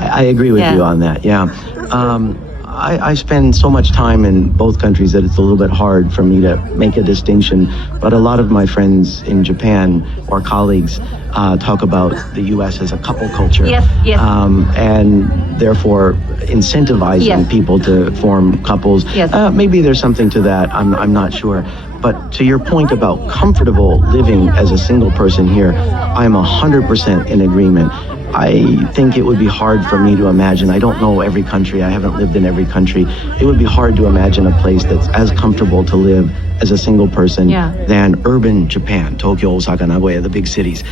I agree with you on that. Yeah. I spend so much time in both countries that it's a little bit hard for me to make a distinction. But a lot of my friends in Japan or colleagues talk about the U.S. as a couple culture. Yes. And therefore incentivizing people to form couples. Yes. Maybe there's something to that. I'm not sure. But to your point about comfortable living as a single person here, I'm 100% in agreement. I think it would be hard for me to imagine. I don't know every country. I haven't lived in every country. It would be hard to imagine a place that's as comfortable to live as a single person than urban Japan, Tokyo, Osaka, Nagoya, the big cities.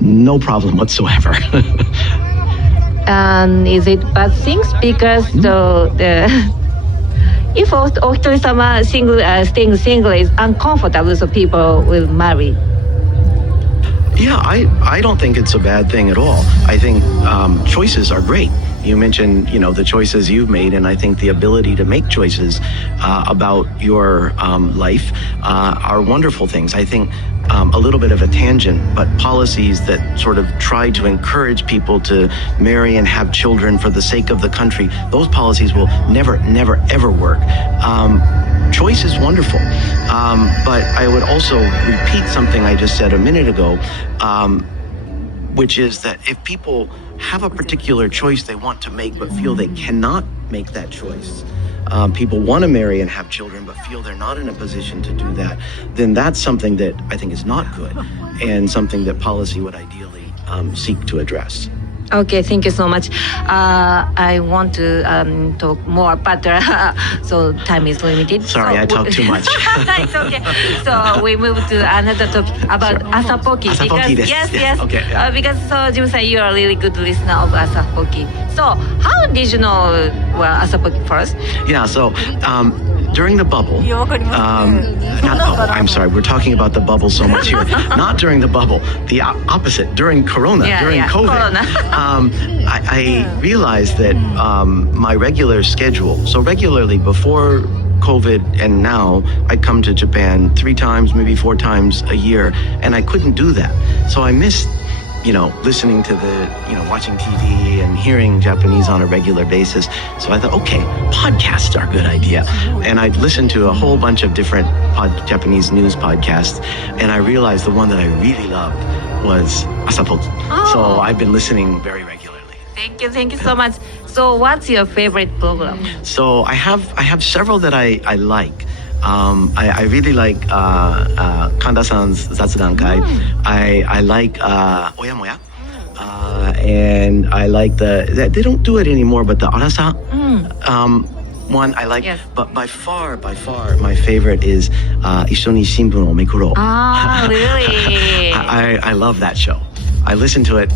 No problem whatsoever. And is it bad things? Because if お一人様 staying single is uncomfortable, so people will marry. Yeah, I don't think it's a bad thing at all. I think choices are great. You mentioned, the choices you've made, and I think the ability to make choices about your life are wonderful things. I think a little bit of a tangent, but policies that sort of try to encourage people to marry and have children for the sake of the country, those policies will never, ever work. Choice is wonderful, but I would also repeat something I just said a minute ago, which is that if people have a particular choice they want to make but feel they cannot make that choice, people want to marry and have children but feel they're not in a position to do that, then that's something that I think is not good and something that policy would ideally seek to address. Okay, thank you so much. I want to talk more, but so time is limited. Sorry, I talk too much. It's okay. So we move to another topic about asapoki. Asapoki desu. Yes. Okay. Yeah. Because Jim-san, you are a really good listener of asapoki. So how did you know asapoki first? Yeah. So. During the bubble, I'm sorry, we're talking about the bubble so much here. Not during the bubble, the opposite, during Corona, during COVID. I realized that my regular schedule, so regularly before COVID and now, I come to Japan 3 times, maybe 4 times a year, and I couldn't do that. So I missed listening to watching TV and hearing Japanese on a regular basis. So I thought, okay, podcasts are a good idea. And I'd listened to a whole bunch of different Japanese news podcasts, and I realized the one that I really loved was Asapoki. So I've been listening very regularly. Thank you so much. So what's your favorite program? So I have several that I like. I really like Kanda-san's Zatsudankai. I like Oya Moya. And I like they don't do it anymore, but the Arasa one I like. Yes. But by far, my favorite is Ishoni Shimbun o Mekuro. Ah, really? I love that show. I listen to it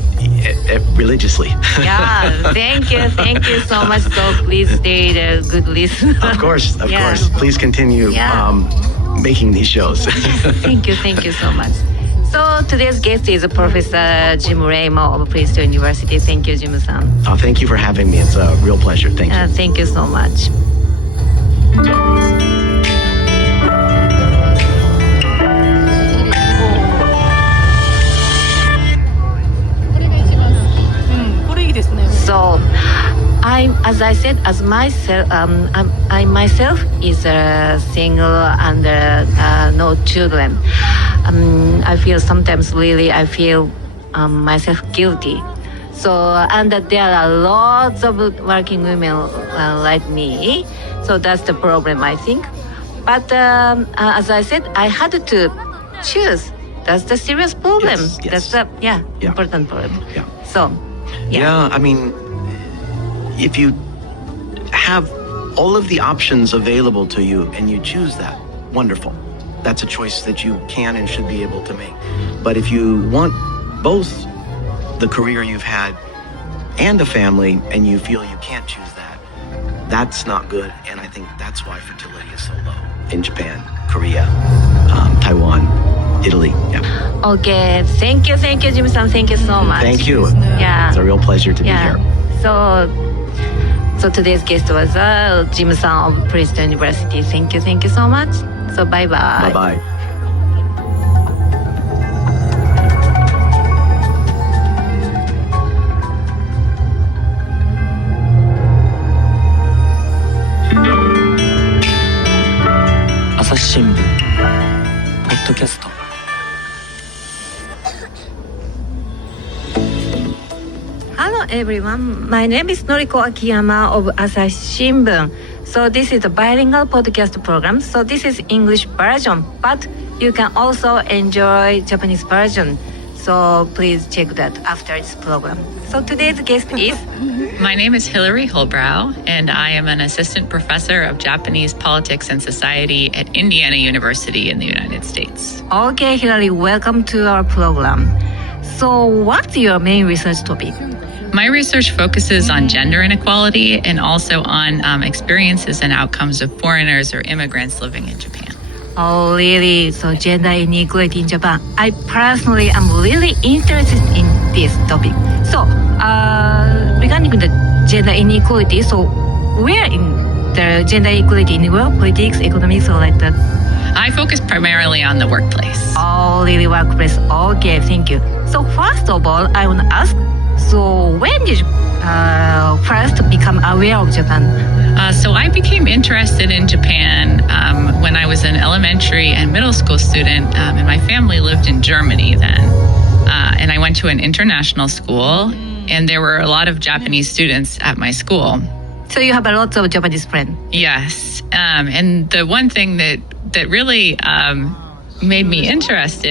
religiously. Yeah, thank you so much. So please stay the good listener. Of course. Please continue making these shows. Thank you so much. So today's guest is Professor Jim Ramo of Princeton University. Thank you, Jim-san. Thank you for having me. It's a real pleasure. Thank you. Thank you so much. So, as I said, as myself, I myself is single and no children. I feel sometimes I feel myself guilty. So, and there are lots of working women like me. So that's the problem, I think. But as I said, I had to choose. That's the serious problem. Yes. That's the important problem. Yeah. So. Yeah, I mean, if you have all of the options available to you and you choose that, wonderful. That's a choice that you can and should be able to make. But if you want both the career you've had and a family and you feel you can't choose that, that's not good. And I think that's why fertility is so low in Japan, Korea, Taiwan, Italy. Yeah. Okay. Thank you, Jim-san. Thank you so much. Thank you. Yeah. It's a real pleasure to be here. So today's guest was Jim-san of Princeton University. Thank you so much. So bye-bye. Bye-bye. 朝日新聞ポッドキャスト。Hello everyone, my name is Noriko Akiyama of Asahi Shimbun. So this is a bilingual podcast program. So this is English version, but you can also enjoy Japanese version. So please check that after this program. So today's guest is... My name is Hilary Holbrow, and I am an assistant professor of Japanese politics and society at Indiana University in the United States. Okay, Hilary, welcome to our program. So what's your main research topic? My research focuses on gender inequality and also on experiences and outcomes of foreigners or immigrants living in Japan. Oh, really? So gender inequality in Japan. I personally am really interested in this topic. So, regarding the gender inequality, so where in the gender equality in world politics, economics, or like that? I focus primarily on the workplace. Oh, really workplace. Okay, thank you. So first of all, I want to ask, so when did you first become aware of Japan? So I became interested in Japan when I was an elementary and middle school student, and my family lived in Germany then. And I went to an international school, and there were a lot of Japanese students at my school. So you have a lot of Japanese friends? Yes. And the one thing that really made me interested